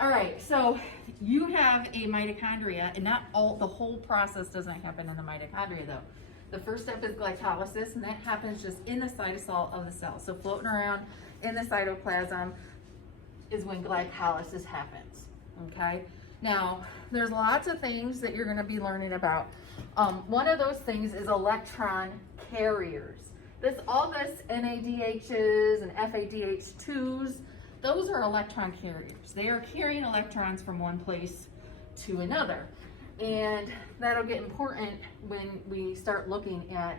All right, so you have a mitochondria, and not all, the whole process doesn't happen in the mitochondria though. The first step is glycolysis, and that happens just in the cytosol of the cell. So floating around in the cytoplasm is when glycolysis happens, okay? Now, there's lots of things that you're gonna be learning about. One of those things is electron carriers. All this NADHs and FADH2s, those are electron carriers. They are carrying electrons from one place to another. And that'll get important when we start looking at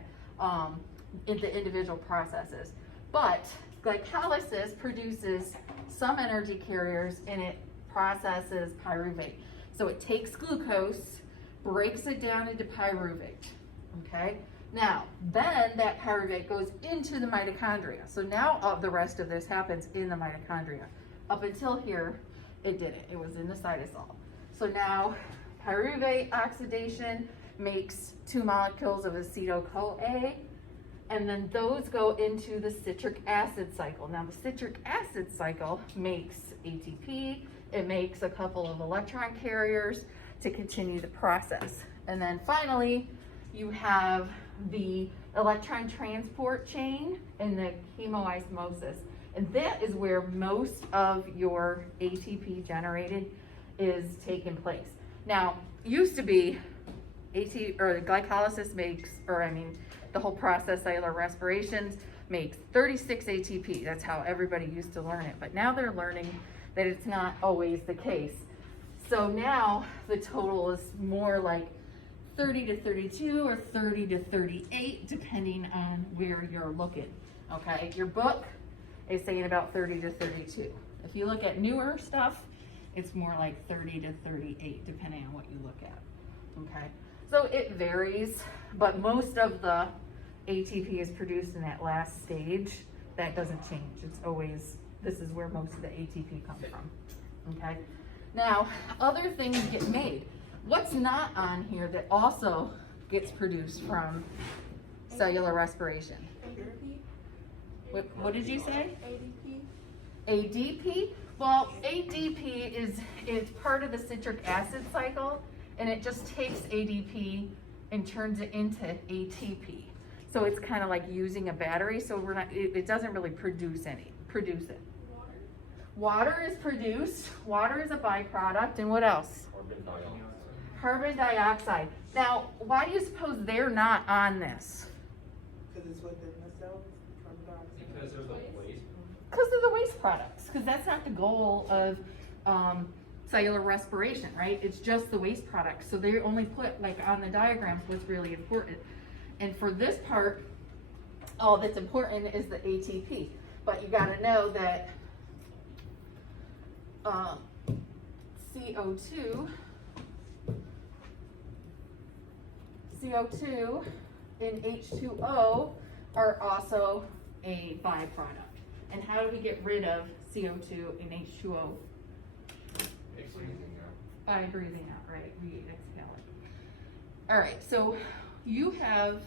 the individual processes. But glycolysis produces some energy carriers and it processes pyruvate. So it takes glucose, breaks it down into pyruvate, okay? Now, then that pyruvate goes into the mitochondria. So now the rest of this happens in the mitochondria. Up until here, it didn't. It was in the cytosol. So now pyruvate oxidation makes 2 molecules of acetyl-CoA, and then those go into the citric acid cycle. Now the citric acid cycle makes ATP. It makes a couple of electron carriers to continue the process. And then finally, you have the electron transport chain and the chemoosmosis. And that is where most of your ATP generated is taking place. Now, used to be glycolysis makes, the whole process, cellular respirations, makes 36 ATP. That's how everybody used to learn it. But now they're learning that it's not always the case. So now the total is more like 30 to 32 or 30 to 38, depending on where you're looking, okay? Your book is saying about 30 to 32. If you look at newer stuff, it's more like 30 to 38, depending on what you look at, okay? So it varies, but most of the ATP is produced in that last stage. That doesn't change. It's always, this is where most of the ATP comes from, okay? Now, other things get made. What's not on here that also gets produced from cellular respiration? ADP. What did you say? ADP. ADP? Well, ADP is part of the citric acid cycle, and it just takes ADP and turns it into ATP. So it's kind of like using a battery, so it doesn't really produce it. Water is produced. Water is a byproduct, and what else? Carbon dioxide. Now, why do you suppose they're not on this? Because it's within the cells, carbon dioxide. Because there's a waste. Because of the waste products. Because that's not the goal of cellular respiration, right? It's just the waste products. So they only put like on the diagrams what's really important. And for this part, all that's important is the ATP. But you got to know that CO2 and H2O are also a byproduct. And how do we get rid of CO2 and H2O? By breathing out, right? We exhale it. All right, so you have,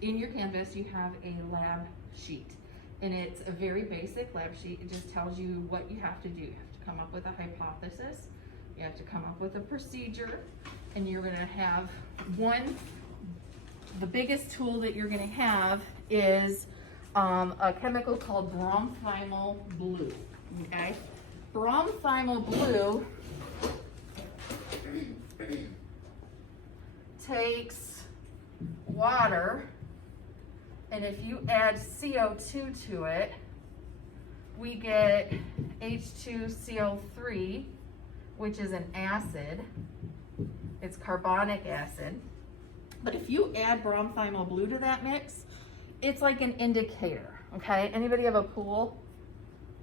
in your Canvas, you have a lab sheet. And it's a very basic lab sheet. It just tells you what you have to do. You have to come up with a hypothesis. You have to come up with a procedure. And you're gonna have the biggest tool that you're gonna have is a chemical called bromthiamyl blue, okay? Bromthiamyl blue takes water, and if you add CO2 to it, we get H2CO3, which is an acid. It's carbonic acid. But if you add bromthiamyl blue to that mix, it's like an indicator, okay? Anybody have a pool?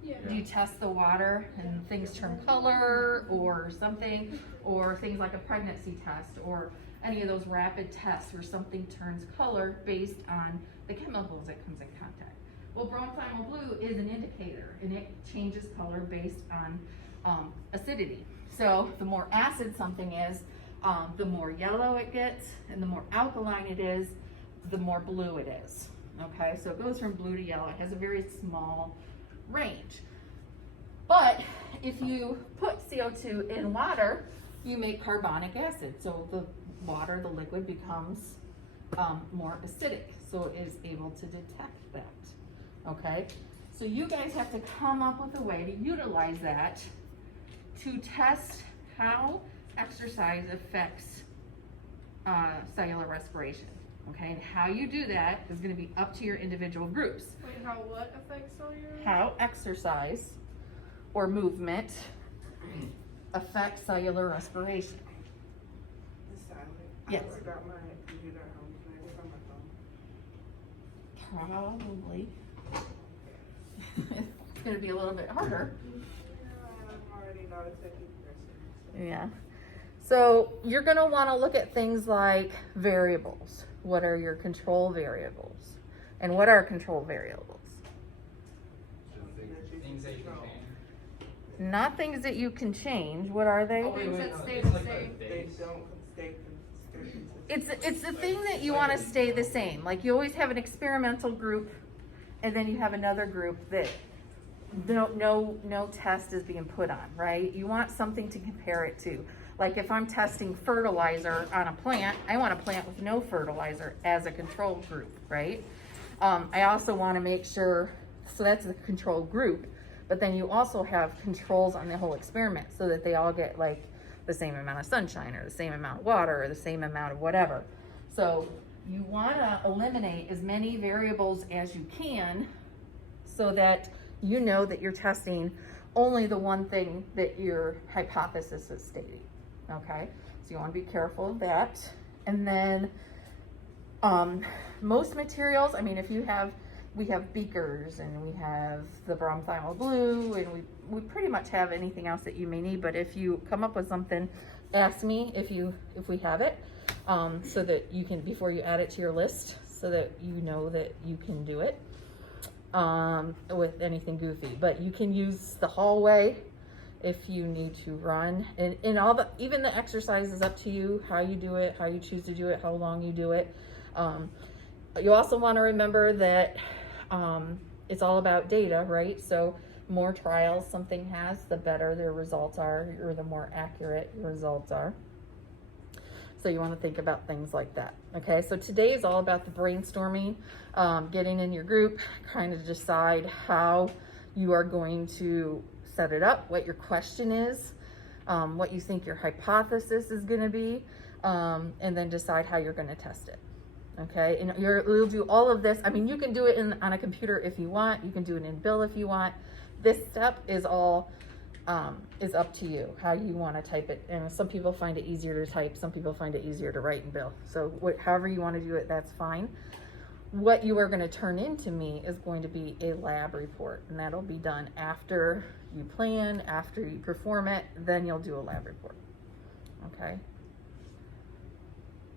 Yeah. Do you test the water and things turn color or something, or things like a pregnancy test or any of those rapid tests where something turns color based on the chemicals that comes in contact? Well, bromthiamyl blue is an indicator, and it changes color based on acidity. So the more acid something is, the more yellow it gets, and the more alkaline it is, the more blue it is. Okay, so it goes from blue to yellow. It has a very small range. But if you put CO2 in water, you make carbonic acid. So the water, the liquid, becomes more acidic. So it is able to detect that. Okay? So you guys have to come up with a way to utilize that to test how exercise affects cellular respiration. Okay, and how you do that is going to be up to your individual groups. Wait, how what affects cellular? How exercise or movement affects cellular respiration. It's silent. Yes. I forgot my computer at home. Can I get on my phone? Probably. It's going to be a little bit harder. Yeah, I'm already not a techie person. Yeah. So you're going to want to look at things like variables. What are your control variables? And what are control variables? Things that you can change. Not things that you can change. What are they? Oh, Things that stay it's the like same. a They base. don't stay consistent. It's the thing that you want to stay the same. Like you always have an experimental group, and then you have another group that no test is being put on, right? You want something to compare it to. Like if I'm testing fertilizer on a plant, I want a plant with no fertilizer as a control group, right? I also want to make sure, so that's the control group, but then you also have controls on the whole experiment so that they all get like the same amount of sunshine or the same amount of water or the same amount of whatever. So you want to eliminate as many variables as you can so that you know that you're testing only the one thing that your hypothesis is stating. Okay, so you want to be careful of that. And then most materials, I mean, if you have, we have beakers and we have the bromothymol blue and we pretty much have anything else that you may need. But if you come up with something, ask me if we have it, so that you can, before you add it to your list, so that you know that you can do it with anything goofy. But you can use the hallway if you need to run, and all the, even the exercise is up to you, how you do it, how you choose to do it, how long you do it. You also want to remember that it's all about data, right? So more trials something has, the better their results are, or the more accurate your results are. So you want to think about things like that. Okay, so today is all about the brainstorming, getting in your group, kind of decide how you are going to set it up, what your question is, what you think your hypothesis is going to be, and then decide how you're going to test it. Okay, and you'll do all of this. I mean, you can do it on a computer if you want. You can do it in Bill if you want. This step is all is up to you, how you want to type it. And some people find it easier to type. Some people find it easier to write in Bill. So however you want to do it, that's fine. What you are going to turn into me is going to be a lab report, and that'll be done after you plan, after you perform it, then you'll do a lab report. Okay.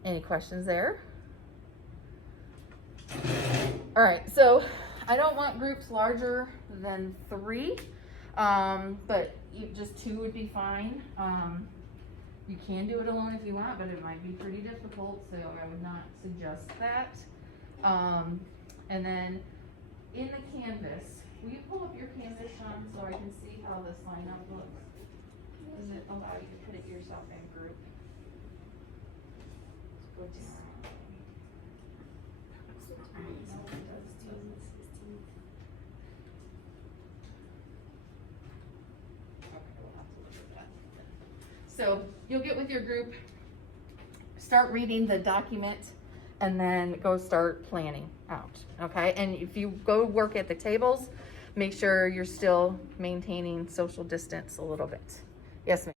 Any questions there? All right, so I don't want groups larger than 3, but just 2 would be fine. You can do it alone if you want, but it might be pretty difficult, so I would not suggest that. And then in the Canvas, will you pull up your Canvas, Sean, so I can see how this lineup looks? Does it allow you to put it yourself in group? So you'll get with your group, start reading the document, and then go start planning out, okay? And if you go work at the tables, make sure you're still maintaining social distance a little bit. Yes, ma'am.